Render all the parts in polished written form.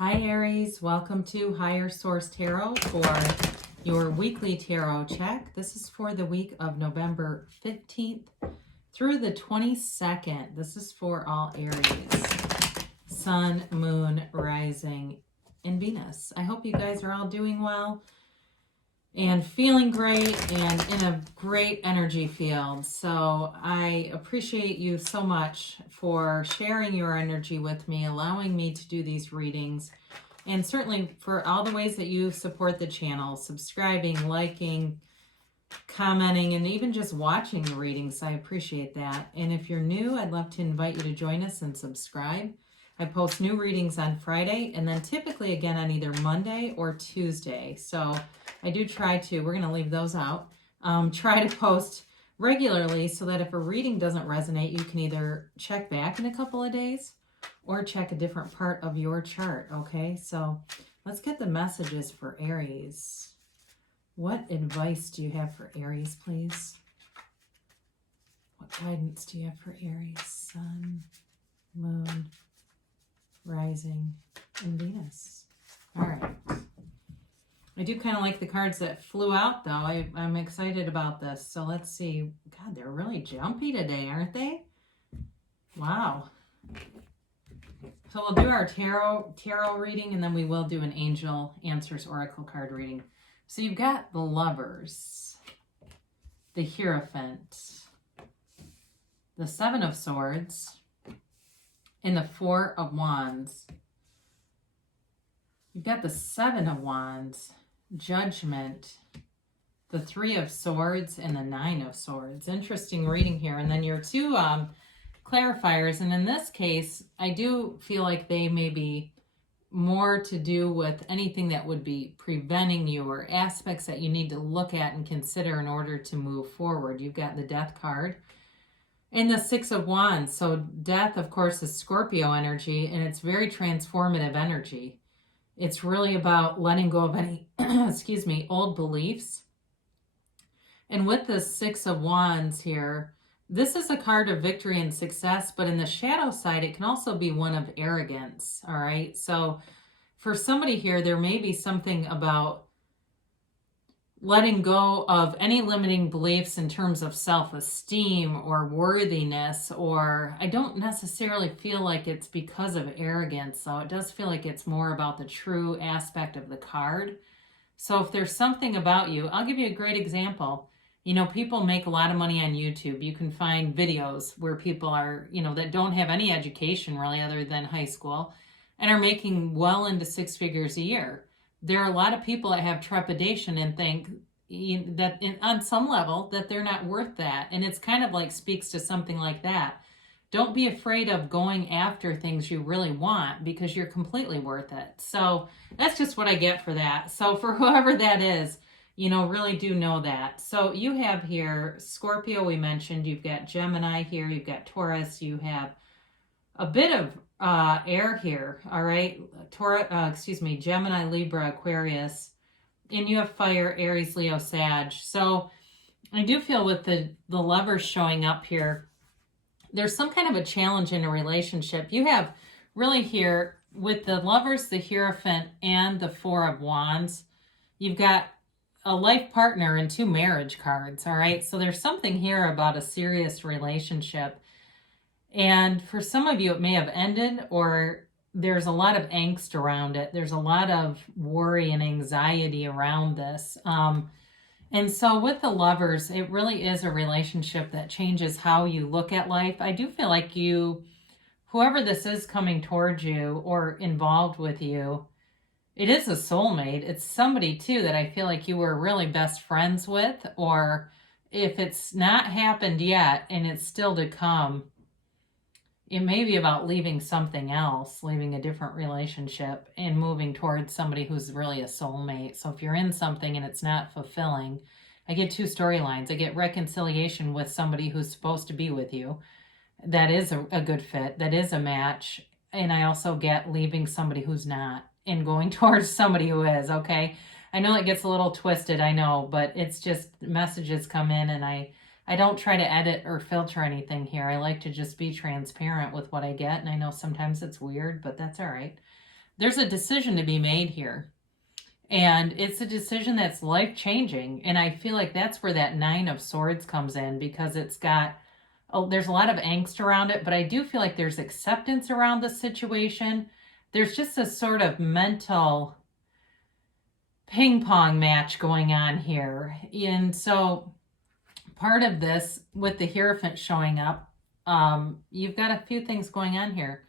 Hi Aries, welcome to Higher Source Tarot for your weekly tarot check. This is for the week of November 15th through the 22nd. This is for all Aries, Sun, Moon, Rising, and Venus. I hope you guys are all doing well and feeling great and in a great energy field. So I appreciate you so much for sharing your energy with me, allowing me to do these readings, and certainly for all the ways that you support the channel, subscribing, liking, commenting, and even just watching the readings. I appreciate that. And if you're new, I'd love to invite you to join us and subscribe. I post new readings on Friday and then typically again on either Monday or Tuesday. So I do try to, we're going to leave those out, try to post regularly so that if a reading doesn't resonate, you can either check back in a couple of days or check a different part of your chart, okay? So let's get the messages for Aries. What advice do you have for Aries, please? What guidance do you have for Aries? Sun, Moon, Rising, and Venus. All right. I do kind of like the cards that flew out, though. I'm excited about this. So let's see. God, they're really jumpy today, aren't they? Wow. So we'll do our tarot reading, and then we will do an Angel Answers Oracle card reading. So you've got the Lovers, the Hierophant, the Seven of Swords, and the Four of Wands. You've got the Seven of Wands, Judgment, the Three of Swords, and the Nine of Swords. Interesting reading here. And then your two clarifiers. And in this case, I do feel like they may be more to do with anything that would be preventing you or aspects that you need to look at and consider in order to move forward. You've got the Death card and the Six of Wands. So Death, of course, is Scorpio energy, and it's very transformative energy. It's really about letting go of any, old beliefs. And with the Six of Wands here, this is a card of victory and success, but in the shadow side, it can also be one of arrogance, all right? So for somebody here, there may be something about letting go of any limiting beliefs in terms of self-esteem or worthiness, or I don't necessarily feel like it's because of arrogance, so it does feel like it's more about the true aspect of the card. So if there's something about you, I'll give you a great example. You know, people make a lot of money on YouTube. You can find videos where people are, that don't have any education really other than high school and are making well into six figures a year. There are a lot of people that have trepidation and think that on some level that they're not worth that. And it's kind of like speaks to something like that. Don't be afraid of going after things you really want because you're completely worth it. So that's just what I get for that. So for whoever that is, really do know that. So you have here Scorpio, we mentioned. You've got Gemini here. You've got Taurus. You have a bit of air here, all right? Gemini, Libra, Aquarius. And you have fire, Aries, Leo, Sag. So I do feel with the Lovers showing up here, there's some kind of a challenge in a relationship. You have really here with the Lovers, the Hierophant, and the Four of Wands, you've got a life partner and two marriage cards, all right? So there's something here about a serious relationship. And for some of you, it may have ended, or there's a lot of angst around it. There's a lot of worry and anxiety around this. And so with the Lovers, it really is a relationship that changes how you look at life. I do feel like whoever this is coming towards you or involved with you, it is a soulmate. It's somebody, too, that I feel like you were really best friends with, or if it's not happened yet and it's still to come, it may be about leaving something else, leaving a different relationship and moving towards somebody who's really a soulmate. So if you're in something and it's not fulfilling, I get two storylines. I get reconciliation with somebody who's supposed to be with you. That is a good fit. That is a match. And I also get leaving somebody who's not and going towards somebody who is, okay? I know it gets a little twisted, I know, but it's just messages come in and I don't try to edit or filter anything here. I like to just be transparent with what I get. And I know sometimes it's weird, but that's all right. there's a decision to be made here. And it's a decision that's life-changing. And I feel like that's where that Nine of Swords comes in, because it's got, there's a lot of angst around it, but I do feel like there's acceptance around the situation. There's just a sort of mental ping pong match going on here. And so part of this, with the Hierophant showing up, you've got a few things going on here.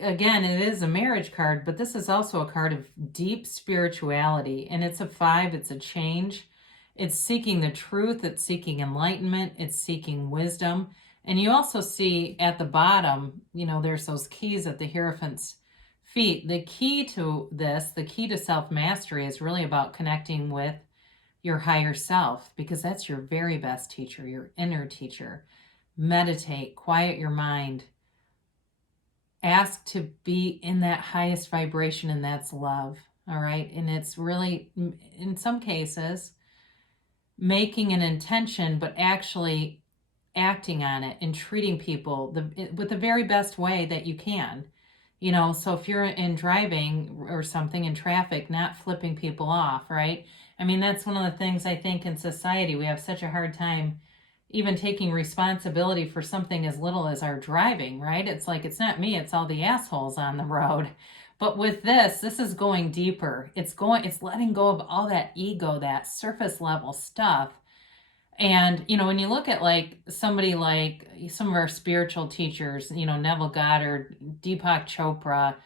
Again, it is a marriage card, but this is also a card of deep spirituality, and it's a 5. It's a change. It's seeking the truth. It's seeking enlightenment. It's seeking wisdom. And you also see at the bottom, you know, there's those keys at the Hierophant's feet. The key to this, the key to self-mastery, is really about connecting with your higher self, because that's your very best teacher, your inner teacher. Meditate, quiet your mind. Ask to be in that highest vibration, and that's love, all right? And it's really, in some cases, making an intention, but actually acting on it and treating people with the very best way that you can. You know, so if you're in driving or something in traffic, not flipping people off, right? I mean, that's one of the things I think in society, we have such a hard time even taking responsibility for something as little as our driving, right? It's like, it's not me, it's all the assholes on the road. But with this is going deeper. It's letting go of all that ego, that surface level stuff. And, you know, when you look at like somebody like some of our spiritual teachers, you know, Neville Goddard, Deepak Chopra,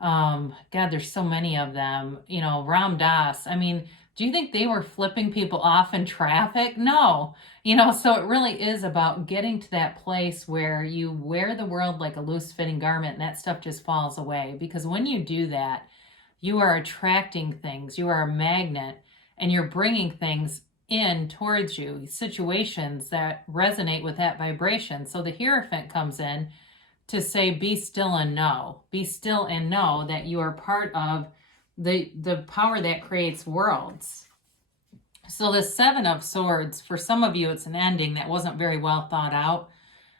God, there's so many of them, you know, Ram Dass. I mean, do you think they were flipping people off in traffic? No. You know, so it really is about getting to that place where you wear the world like a loose fitting garment, and that stuff just falls away. Because when you do that, you are attracting things, you are a magnet, and you're bringing things in towards you, situations that resonate with that vibration. So the Hierophant comes in to say, be still and know. Be still and know that you are part of the power that creates worlds. So the 7 of Swords, for some of you, it's an ending that wasn't very well thought out.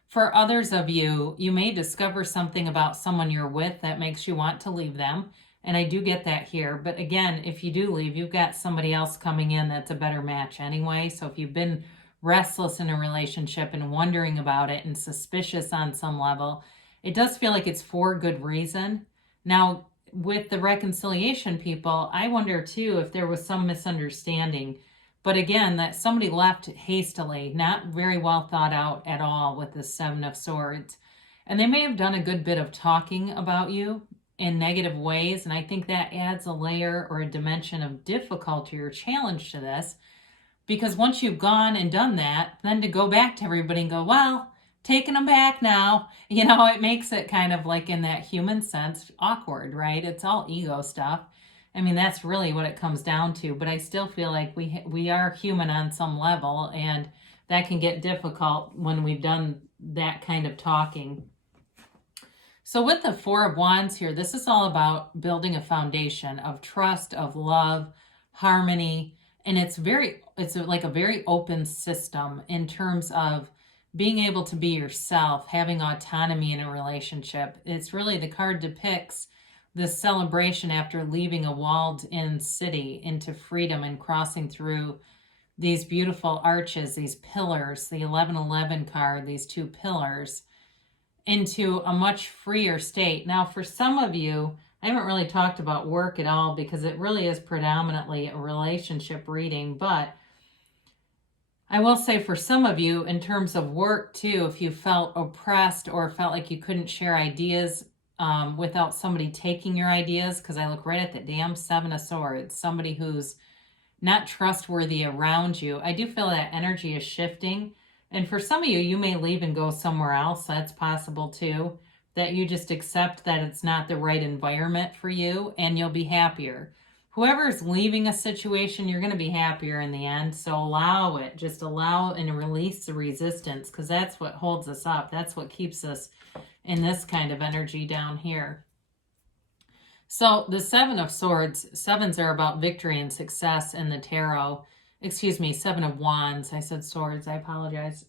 For others of you, you may discover something about someone you're with that makes you want to leave them. And I do get that here. But again, if you do leave, you've got somebody else coming in that's a better match anyway. So if you've been restless in a relationship and wondering about it and suspicious on some level, it does feel like it's for good reason. Now, with the reconciliation people, I wonder too if there was some misunderstanding. But again, that somebody left hastily, not very well thought out at all with the 7 of Swords. And they may have done a good bit of talking about you in negative ways. And I think that adds a layer or a dimension of difficulty or challenge to this. Because once you've gone and done that, then to go back to everybody and go, well, taking them back now, you know, it makes it kind of like, in that human sense, awkward, right? It's all ego stuff. I mean, that's really what it comes down to. But I still feel like we are human on some level, and that can get difficult when we've done that kind of talking. So with the 4 of Wands here, this is all about building a foundation of trust, of love, harmony, and it's like a very open system in terms of being able to be yourself, having autonomy in a relationship. It's really, the card depicts this celebration after leaving a walled-in city into freedom and crossing through these beautiful arches, these pillars, the 1111 card, these 2 pillars, into a much freer state. Now, for some of you, I haven't really talked about work at all because it really is predominantly a relationship reading, but I will say for some of you, in terms of work too, if you felt oppressed or felt like you couldn't share ideas without somebody taking your ideas, because I look right at the damn 7 of Swords, somebody who's not trustworthy around you. I do feel that energy is shifting. And for some of you, you may leave and go somewhere else. That's possible too, that you just accept that it's not the right environment for you, and you'll be happier. Whoever's leaving a situation, you're going to be happier in the end. So allow it. Just allow and release the resistance, because that's what holds us up. That's what keeps us in this kind of energy down here. So the 7 of Swords, 7s are about victory and success in the tarot. Excuse me, 7 of Wands. I said Swords. I apologize.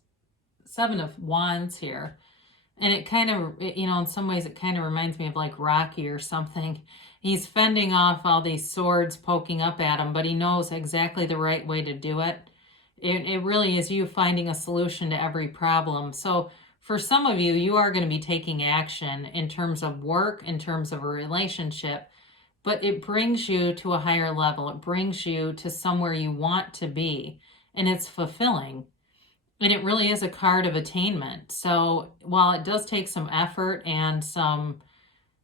7 of Wands here. And it kind of, you know, in some ways it kind of reminds me of like Rocky or something. He's fending off all these swords poking up at him, but he knows exactly the right way to do it. It really is you finding a solution to every problem. So for some of you, you are going to be taking action in terms of work, in terms of a relationship, but it brings you to a higher level. It brings you to somewhere you want to be, and it's fulfilling. And it really is a card of attainment. So while it does take some effort and some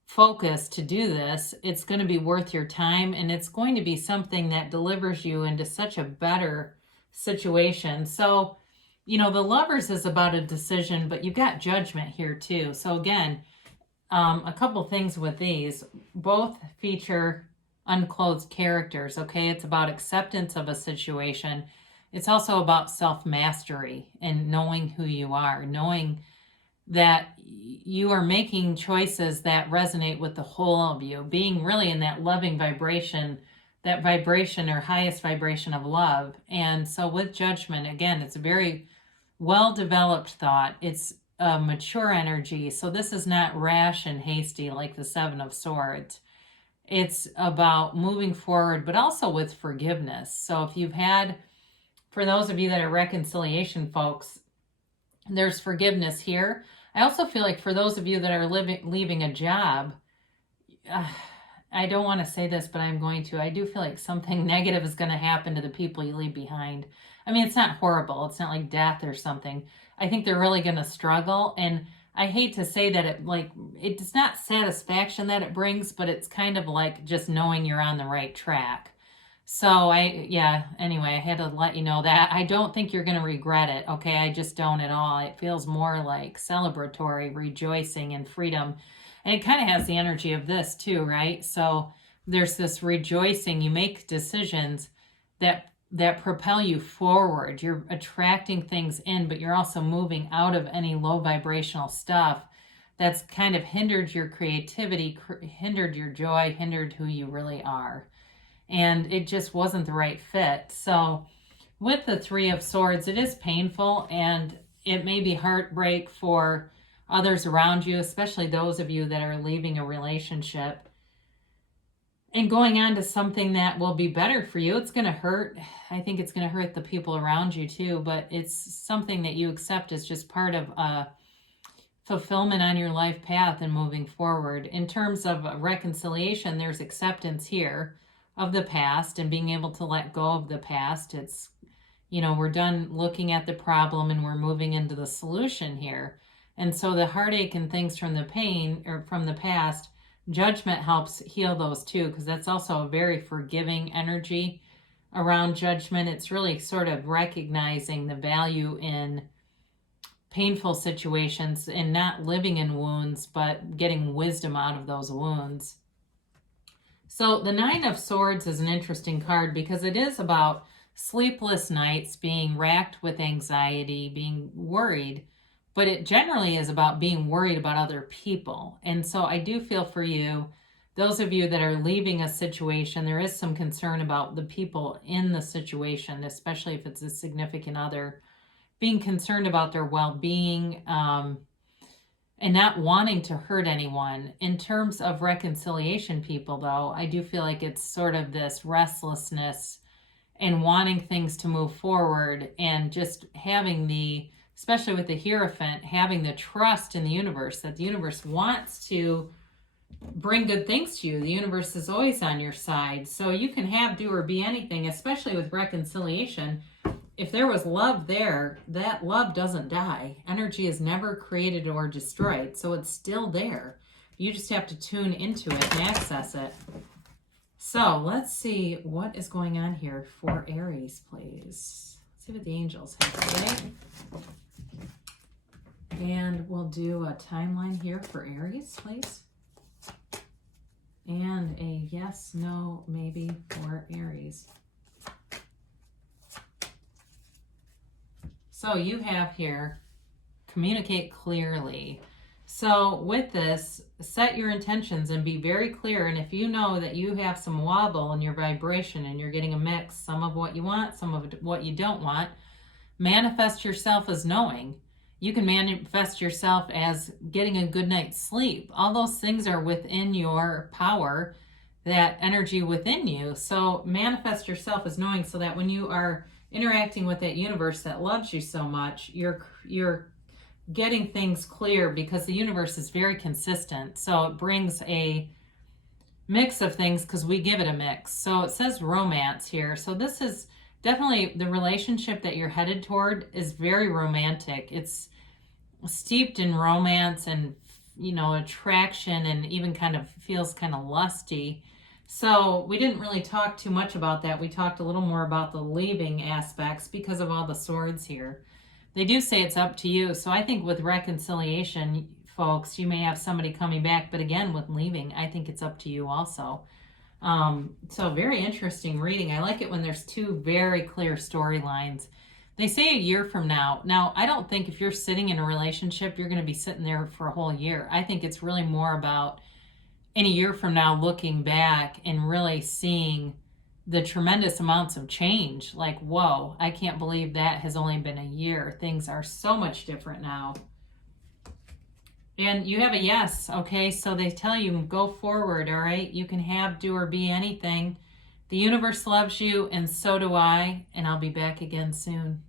focus to do this, it's going to be worth your time, and it's going to be something that delivers you into such a better situation. So, you know, the Lovers is about a decision, but you got Judgment here too. So again, a couple things with these. Both feature unclothed characters, okay? It's about acceptance of a situation. It's also about self-mastery and knowing who you are, knowing that you are making choices that resonate with the whole of you, being really in that loving vibration, that vibration or highest vibration of love. And so with Judgment, again, it's a very well-developed thought. It's a mature energy. So this is not rash and hasty like the Seven of Swords. It's about moving forward, but also with forgiveness. So if you've had, for those of you that are reconciliation folks, there's forgiveness here. I also feel like for those of you that are leaving a job, I don't want to say this, but I'm going to. I do feel like something negative is going to happen to the people you leave behind. I mean, it's not horrible. It's not like death or something. I think they're really going to struggle. And I hate to say that it's not satisfaction that it brings, but it's kind of like just knowing you're on the right track. So anyway, I had to let you know that. I don't think you're going to regret it, okay? I just don't at all. It feels more like celebratory, rejoicing, and freedom. And it kind of has the energy of this too, right? So there's this rejoicing. You make decisions that propel you forward. You're attracting things in, but you're also moving out of any low vibrational stuff that's kind of hindered your creativity, hindered your joy, hindered who you really are. And it just wasn't the right fit. So with the Three of Swords, it is painful, and it may be heartbreak for others around you, especially those of you that are leaving a relationship and going on to something that will be better for you. It's going to hurt. I think it's going to hurt the people around you too, but it's something that you accept as just part of fulfillment on your life path and moving forward. In terms of reconciliation, there's acceptance here of the past and being able to let go of the past. It's, you know, we're done looking at the problem and we're moving into the solution here. And so the heartache and things from the pain or from the past, Judgment helps heal those too, because that's also a very forgiving energy around Judgment. It's really sort of recognizing the value in painful situations and not living in wounds, but getting wisdom out of those wounds. So the Nine of Swords is an interesting card because it is about sleepless nights, being racked with anxiety, being worried, but it generally is about being worried about other people. And so I do feel for you, those of you that are leaving a situation, there is some concern about the people in the situation, especially if it's a significant other, being concerned about their well-being, and not wanting to hurt anyone. In terms of reconciliation people, though, I do feel like it's sort of this restlessness and wanting things to move forward and just having especially with the Hierophant, having the trust in the universe, that the universe wants to bring good things to you. The universe is always on your side. So you can have, do, or be anything, especially with reconciliation. If there was love there, that love doesn't die. Energy is never created or destroyed, so it's still there. You just have to tune into it and access it. So let's see what is going on here for Aries, please. Let's see what the angels have today. And we'll do a timeline here for Aries, please. And a yes, no, maybe for Aries. So you have here, communicate clearly. So with this, set your intentions and be very clear. And if you know that you have some wobble in your vibration and you're getting a mix, some of what you want, some of what you don't want, manifest yourself as knowing. You can manifest yourself as getting a good night's sleep. All those things are within your power, that energy within you. So manifest yourself as knowing, so that when you are interacting with that universe that loves you so much, you're getting things clear, because the universe is very consistent. So it brings a mix of things because we give it a mix. So it says romance here. So this is definitely the relationship that you're headed toward is very romantic. It's steeped in romance and, you know, attraction, and even kind of feels kind of lusty. So we didn't really talk too much about that. We talked a little more about the leaving aspects because of all the swords here. They do say it's up to you. So I think with reconciliation, folks, you may have somebody coming back, but again, with leaving, I think it's up to you also. So very interesting reading. I like it when there's two very clear storylines. They say a year from now. Now, I don't think if you're sitting in a relationship, you're going to be sitting there for a whole year. I think it's really more about in a year from now, looking back and really seeing the tremendous amounts of change. Like, whoa, I can't believe that has only been a year. Things are so much different now. And you have a yes, okay? So they tell you, go forward, all right? You can have, do, or be anything. The universe loves you, and so do I. And I'll be back again soon.